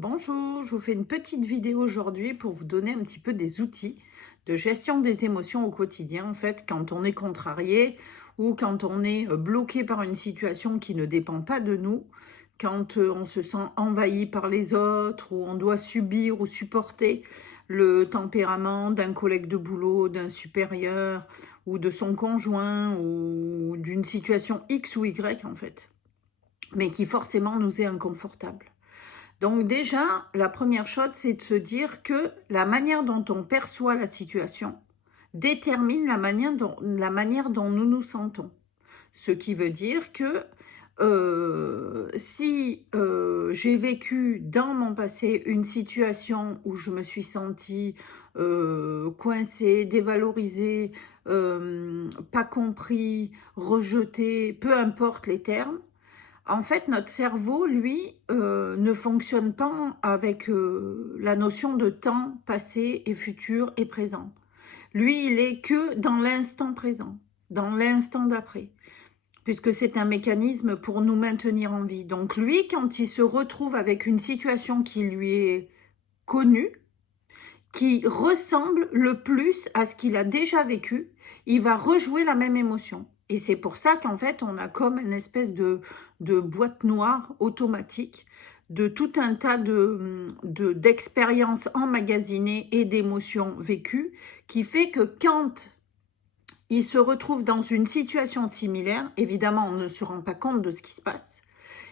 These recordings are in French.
Bonjour, je vous fais une petite vidéo aujourd'hui pour vous donner un petit peu des outils de gestion des émotions au quotidien. En fait, quand on est contrarié ou quand on est bloqué par une situation qui ne dépend pas de nous, quand on se sent envahi par les autres ou on doit subir ou supporter le tempérament d'un collègue de boulot, d'un supérieur ou de son conjoint ou d'une situation X ou Y en fait, mais qui forcément nous est inconfortable. Donc déjà, la première chose, c'est de se dire que la manière dont on perçoit la situation détermine la manière dont nous nous sentons. Ce qui veut dire que si j'ai vécu dans mon passé une situation où je me suis sentie coincée, dévalorisée, pas compris, rejetée, peu importe les termes, en fait, notre cerveau, lui, ne fonctionne pas avec la notion de temps passé et futur et présent. Lui, il est que dans l'instant présent, dans l'instant d'après, puisque c'est un mécanisme pour nous maintenir en vie. Donc lui, quand il se retrouve avec une situation qui lui est connue, qui ressemble le plus à ce qu'il a déjà vécu, il va rejouer la même émotion. Et c'est pour ça qu'en fait, on a comme une espèce de boîte noire automatique de tout un tas d'expériences emmagasinées et d'émotions vécues qui fait que quand il se retrouve dans une situation similaire, évidemment, on ne se rend pas compte de ce qui se passe,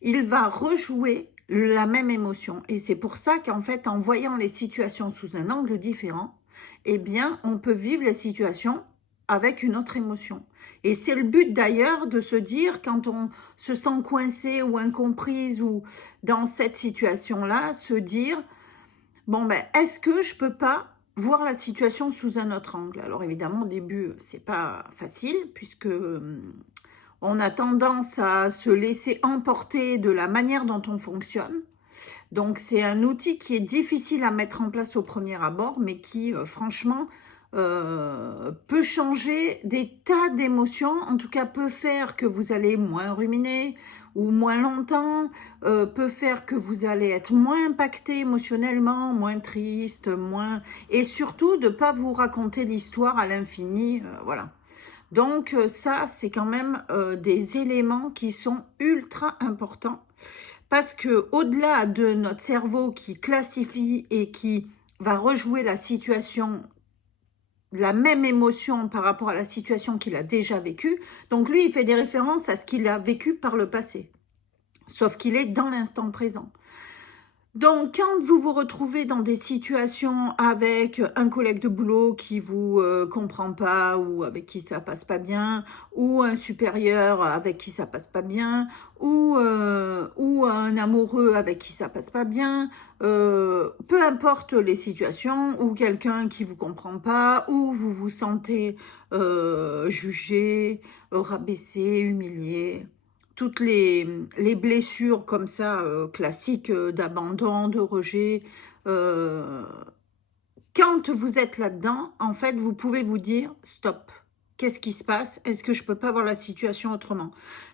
il va rejouer la même émotion. Et c'est pour ça qu'en fait, en voyant les situations sous un angle différent, eh bien, on peut vivre les situations avec une autre émotion. Et c'est le but d'ailleurs de se dire, quand on se sent coincé ou incomprise ou dans cette situation-là, se dire, bon ben, est-ce que je peux pas voir la situation sous un autre angle? Alors évidemment, au début, c'est pas facile puisque on a tendance à se laisser emporter de la manière dont on fonctionne. Donc c'est un outil qui est difficile à mettre en place au premier abord, mais qui franchement peut changer des tas d'émotions, en tout cas peut faire que vous allez moins ruminer ou moins longtemps, peut faire que vous allez être moins impacté émotionnellement, moins triste, moins... Et surtout de ne pas vous raconter l'histoire à l'infini, voilà. Donc ça, c'est quand même des éléments qui sont ultra importants parce que au-delà de notre cerveau qui classifie et qui va rejouer la situation, la même émotion par rapport à la situation qu'il a déjà vécue, donc lui, il fait des références à ce qu'il a vécu par le passé, sauf qu'il est dans l'instant présent. Donc, quand vous vous retrouvez dans des situations avec un collègue de boulot qui vous comprend pas ou avec qui ça passe pas bien, ou un supérieur avec qui ça passe pas bien, ou un amoureux avec qui ça passe pas bien, peu importe les situations, ou quelqu'un qui vous comprend pas, ou vous vous sentez jugé, rabaissé, humilié, toutes les blessures comme ça, classiques, d'abandon, de rejet, heu, quand vous êtes là-dedans, en fait, vous pouvez vous dire: «Stop, qu'est-ce qui se passe? Est-ce que je peux pas voir la situation autrement?»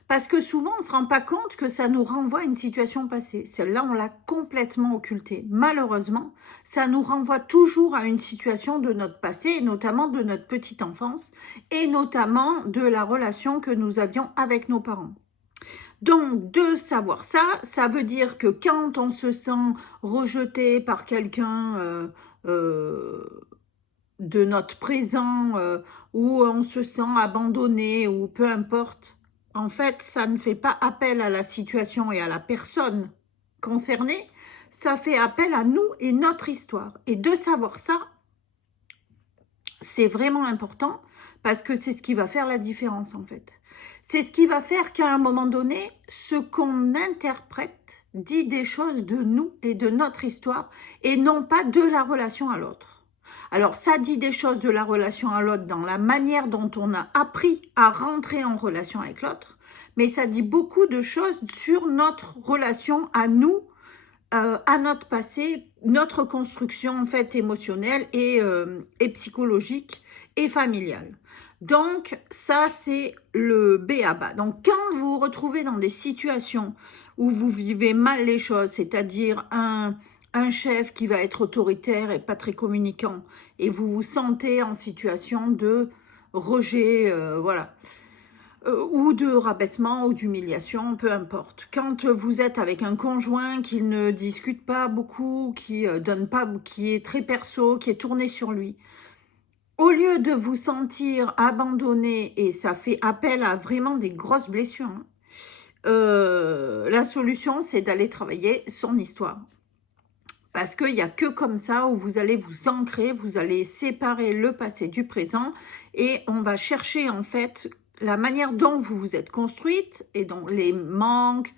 Parce que souvent, on ne se rend pas compte que ça nous renvoie à une situation passée. Celle-là, on l'a complètement occultée. Malheureusement, ça nous renvoie toujours à une situation de notre passé, et notamment de notre petite enfance, et notamment de la relation que nous avions avec nos parents. Donc, de savoir ça, ça veut dire que quand on se sent rejeté par quelqu'un de notre présent, ou on se sent abandonné, ou peu importe, en fait, ça ne fait pas appel à la situation et à la personne concernée, ça fait appel à nous et notre histoire. Et de savoir ça, c'est vraiment important parce que c'est ce qui va faire la différence en fait. C'est ce qui va faire qu'à un moment donné, ce qu'on interprète dit des choses de nous et de notre histoire et non pas de la relation à l'autre. Alors ça dit des choses de la relation à l'autre dans la manière dont on a appris à rentrer en relation avec l'autre, mais ça dit beaucoup de choses sur notre relation à nous, à notre passé, notre construction en fait émotionnelle et psychologique et familiale. Donc ça c'est le b.a.-ba. Donc quand vous vous retrouvez dans des situations où vous vivez mal les choses, c'est-à-dire un chef qui va être autoritaire et pas très communicant, et vous vous sentez en situation de rejet, voilà, ou de rabaissement ou d'humiliation, peu importe. Quand vous êtes avec un conjoint qui ne discute pas beaucoup, qui donne pas, qui est très perso, qui est tourné sur lui, au lieu de vous sentir abandonné, et ça fait appel à vraiment des grosses blessures, hein, la solution, c'est d'aller travailler son histoire. Parce qu'il n'y a que comme ça où vous allez vous ancrer, vous allez séparer le passé du présent, et on va chercher en fait la manière dont vous vous êtes construite, et donc les manques,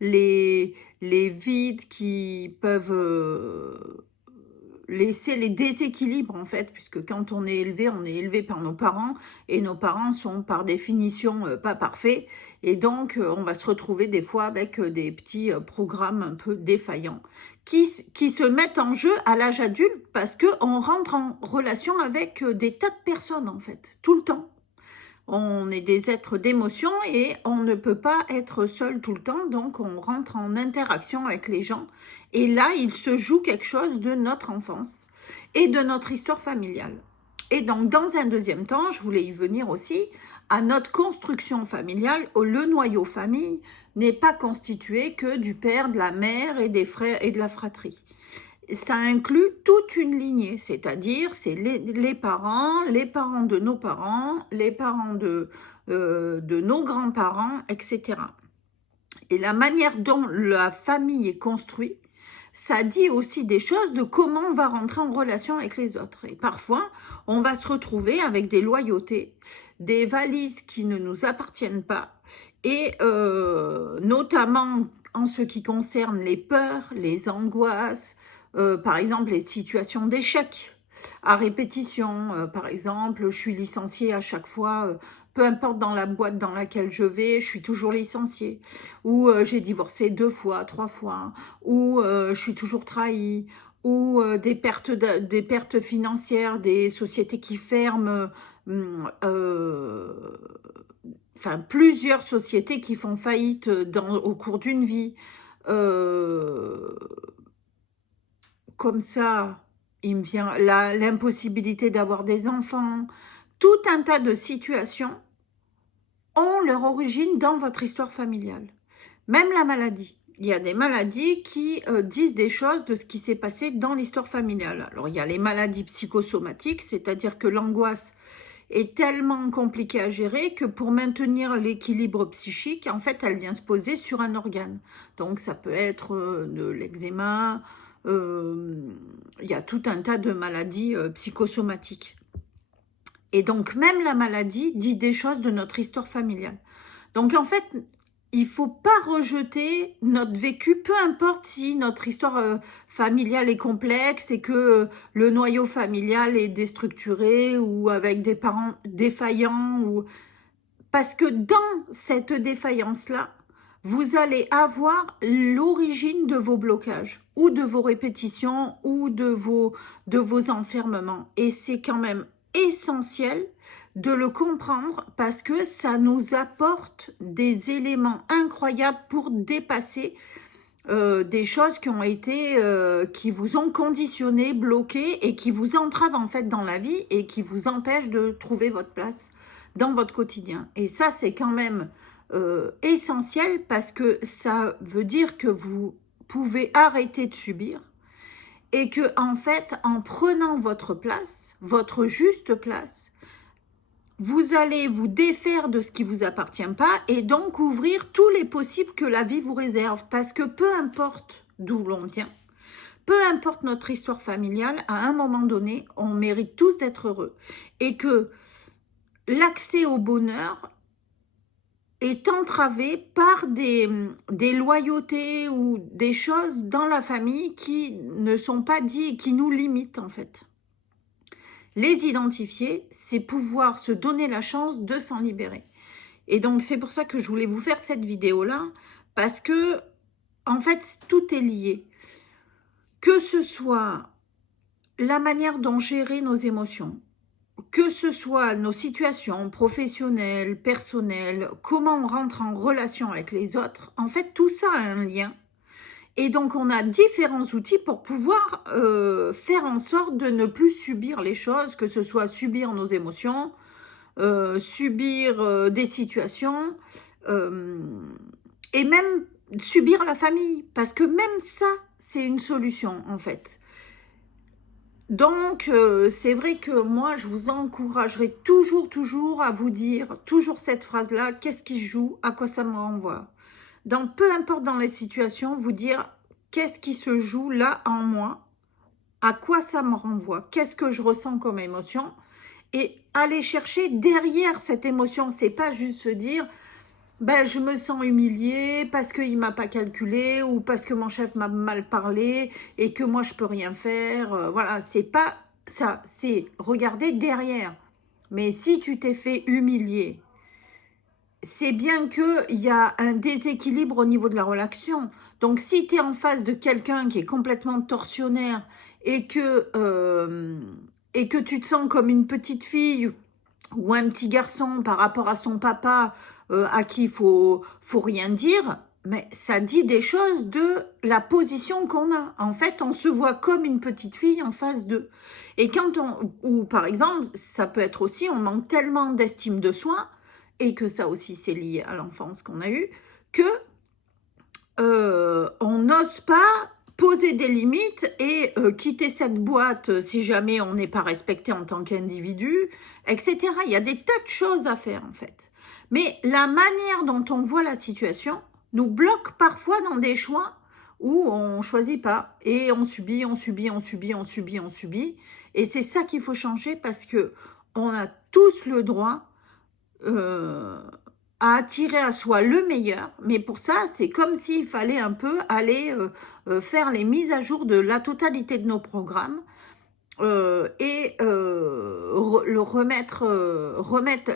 les vides qui peuvent laisser les déséquilibres en fait, puisque quand on est élevé par nos parents, et nos parents sont par définition pas parfaits, et donc on va se retrouver des fois avec des petits programmes un peu défaillants qui se mettent en jeu à l'âge adulte, parce qu'on rentre en relation avec des tas de personnes en fait, tout le temps. On est des êtres d'émotion et on ne peut pas être seul tout le temps, donc on rentre en interaction avec les gens. Et là, il se joue quelque chose de notre enfance et de notre histoire familiale. Et donc, dans un deuxième temps, je voulais y venir aussi, à notre construction familiale, où le noyau famille n'est pas constitué que du père, de la mère et des frères et de la fratrie. Ça inclut toute une lignée, c'est-à-dire c'est les parents de nos parents, les parents de nos grands-parents, etc. Et la manière dont la famille est construite, ça dit aussi des choses de comment on va rentrer en relation avec les autres. Et parfois, on va se retrouver avec des loyautés, des valises qui ne nous appartiennent pas, et notamment en ce qui concerne les peurs, les angoisses, par exemple les situations d'échec à répétition, par exemple je suis licenciée à chaque fois, peu importe dans la boîte dans laquelle je vais, je suis toujours licenciée, ou j'ai divorcé 2 fois, 3 fois, ou je suis toujours trahie, ou des pertes financières, des sociétés qui ferment, enfin plusieurs sociétés qui font faillite au cours d'une vie. Comme ça, il me vient l'impossibilité d'avoir des enfants. Tout un tas de situations ont leur origine dans votre histoire familiale. Même la maladie. Il y a des maladies qui disent des choses de ce qui s'est passé dans l'histoire familiale. Alors, il y a les maladies psychosomatiques, c'est-à-dire que l'angoisse est tellement compliquée à gérer que pour maintenir l'équilibre psychique, en fait, elle vient se poser sur un organe. Donc, ça peut être de l'eczéma, il y a tout un tas de maladies psychosomatiques. Et donc, même la maladie dit des choses de notre histoire familiale. Donc, en fait, il ne faut pas rejeter notre vécu, peu importe si notre histoire familiale est complexe et que le noyau familial est déstructuré ou avec des parents défaillants. Parce que dans cette défaillance-là, vous allez avoir l'origine de vos blocages ou de vos répétitions ou de vos enfermements. Et c'est quand même essentiel de le comprendre parce que ça nous apporte des éléments incroyables pour dépasser des choses qui ont été, qui vous ont conditionné, bloqué et qui vous entravent en fait dans la vie et qui vous empêchent de trouver votre place dans votre quotidien. Et ça, c'est quand même essentiel parce que ça veut dire que vous pouvez arrêter de subir et que en fait, en prenant votre place, votre juste place, vous allez vous défaire de ce qui ne vous appartient pas et donc ouvrir tous les possibles que la vie vous réserve. Parce que peu importe d'où l'on vient, peu importe notre histoire familiale, à un moment donné, on mérite tous d'être heureux. Et que l'accès au bonheur est entravé par des loyautés ou des choses dans la famille qui ne sont pas dites et qui nous limitent en fait. Les identifier, c'est pouvoir se donner la chance de s'en libérer. Et donc, c'est pour ça que je voulais vous faire cette vidéo-là, parce que, en fait, tout est lié. Que ce soit la manière dont gérer nos émotions, que ce soit nos situations professionnelles, personnelles, comment on rentre en relation avec les autres, en fait, tout ça a un lien. Et donc, on a différents outils pour pouvoir faire en sorte de ne plus subir les choses, que ce soit subir nos émotions, subir des situations, euh, et même subir la famille. Parce que même ça, c'est une solution, en fait. Donc, c'est vrai que moi, je vous encouragerai toujours à vous dire, toujours cette phrase-là, qu'est-ce qui joue, à quoi ça me renvoie. Peu importe dans les situations, vous dire, qu'est-ce qui se joue là en moi, à quoi ça me renvoie, qu'est-ce que je ressens comme émotion, et aller chercher derrière cette émotion. C'est pas juste se dire, ben, je me sens humiliée parce qu'il ne m'a pas calculé ou parce que mon chef m'a mal parlé et que moi je peux rien faire. Voilà, c'est pas ça, c'est regarder derrière. Mais si tu t'es fait humilier, c'est bien qu'il y a un déséquilibre au niveau de la relation. Donc si tu es en face de quelqu'un qui est complètement tortionnaire et que tu te sens comme une petite fille ou un petit garçon par rapport à son papa à qui il faut rien dire, mais ça dit des choses de la position qu'on a. En fait, on se voit comme une petite fille en face d'eux. Et ou par exemple, ça peut être aussi, on manque tellement d'estime de soi, et que ça aussi c'est lié à l'enfance qu'on a eue, que on n'ose pas poser des limites et quitter cette boîte si jamais on n'est pas respecté en tant qu'individu, etc. Il y a des tas de choses à faire en fait. Mais la manière dont on voit la situation nous bloque parfois dans des choix où on ne choisit pas et on subit. Et c'est ça qu'il faut changer parce que on a tous le droit à attirer à soi le meilleur, mais pour ça, c'est comme s'il fallait un peu aller faire les mises à jour de la totalité de nos programmes et le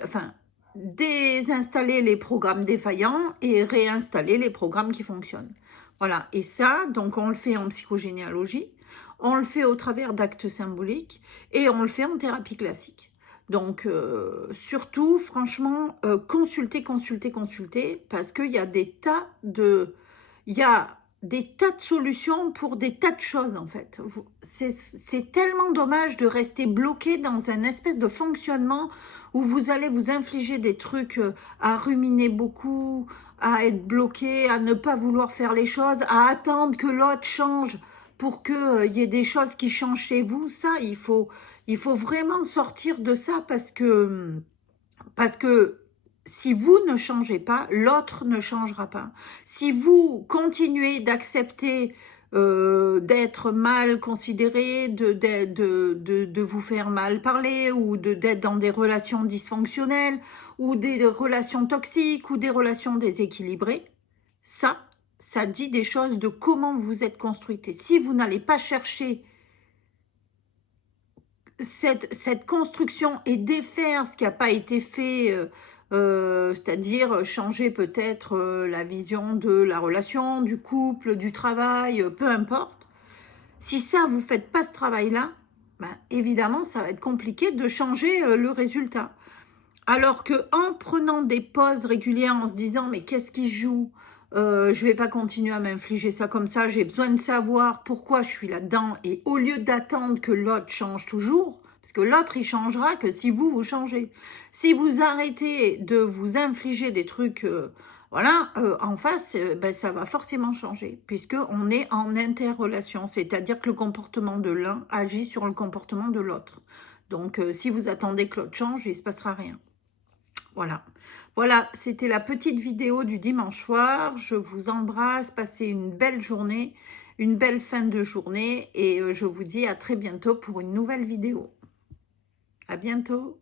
enfin, désinstaller les programmes défaillants et réinstaller les programmes qui fonctionnent. Voilà, et ça, donc on le fait en psychogénéalogie, on le fait au travers d'actes symboliques et on le fait en thérapie classique. Donc, surtout, franchement, consultez, parce qu'il y a des tas de... Il y a des tas de solutions pour des tas de choses, en fait. C'est tellement dommage de rester bloqué dans un espèce de fonctionnement où vous allez vous infliger des trucs à ruminer beaucoup, à être bloqué, à ne pas vouloir faire les choses, à attendre que l'autre change pour qu'il y ait des choses qui changent chez vous. Ça, il faut vraiment sortir de ça parce que si vous ne changez pas, l'autre ne changera pas. Si vous continuez d'accepter d'être mal considéré, de vous faire mal parler ou d'être dans des relations dysfonctionnelles ou des relations toxiques ou des relations déséquilibrées, ça dit des choses de comment vous êtes construite. Et si vous n'allez pas chercher cette construction et défaire ce qui n'a pas été fait, c'est-à-dire changer peut-être la vision de la relation, du couple, du travail, peu importe. Si ça, vous ne faites pas ce travail-là, ben, évidemment, ça va être compliqué de changer le résultat. Alors qu'en prenant des pauses régulières, en se disant « mais qu'est-ce qui joue ? Je ne vais pas continuer à m'infliger ça comme ça, j'ai besoin de savoir pourquoi je suis là-dedans. » Et au lieu d'attendre que l'autre change toujours, parce que l'autre, il changera que si vous changez. Si vous arrêtez de vous infliger des trucs, en face, ben, ça va forcément changer, puisqu'on est en interrelation, c'est-à-dire que le comportement de l'un agit sur le comportement de l'autre. Donc, si vous attendez que l'autre change, il ne se passera rien. Voilà, c'était la petite vidéo du dimanche soir. Je vous embrasse, passez une belle journée, une belle fin de journée et je vous dis à très bientôt pour une nouvelle vidéo. À bientôt.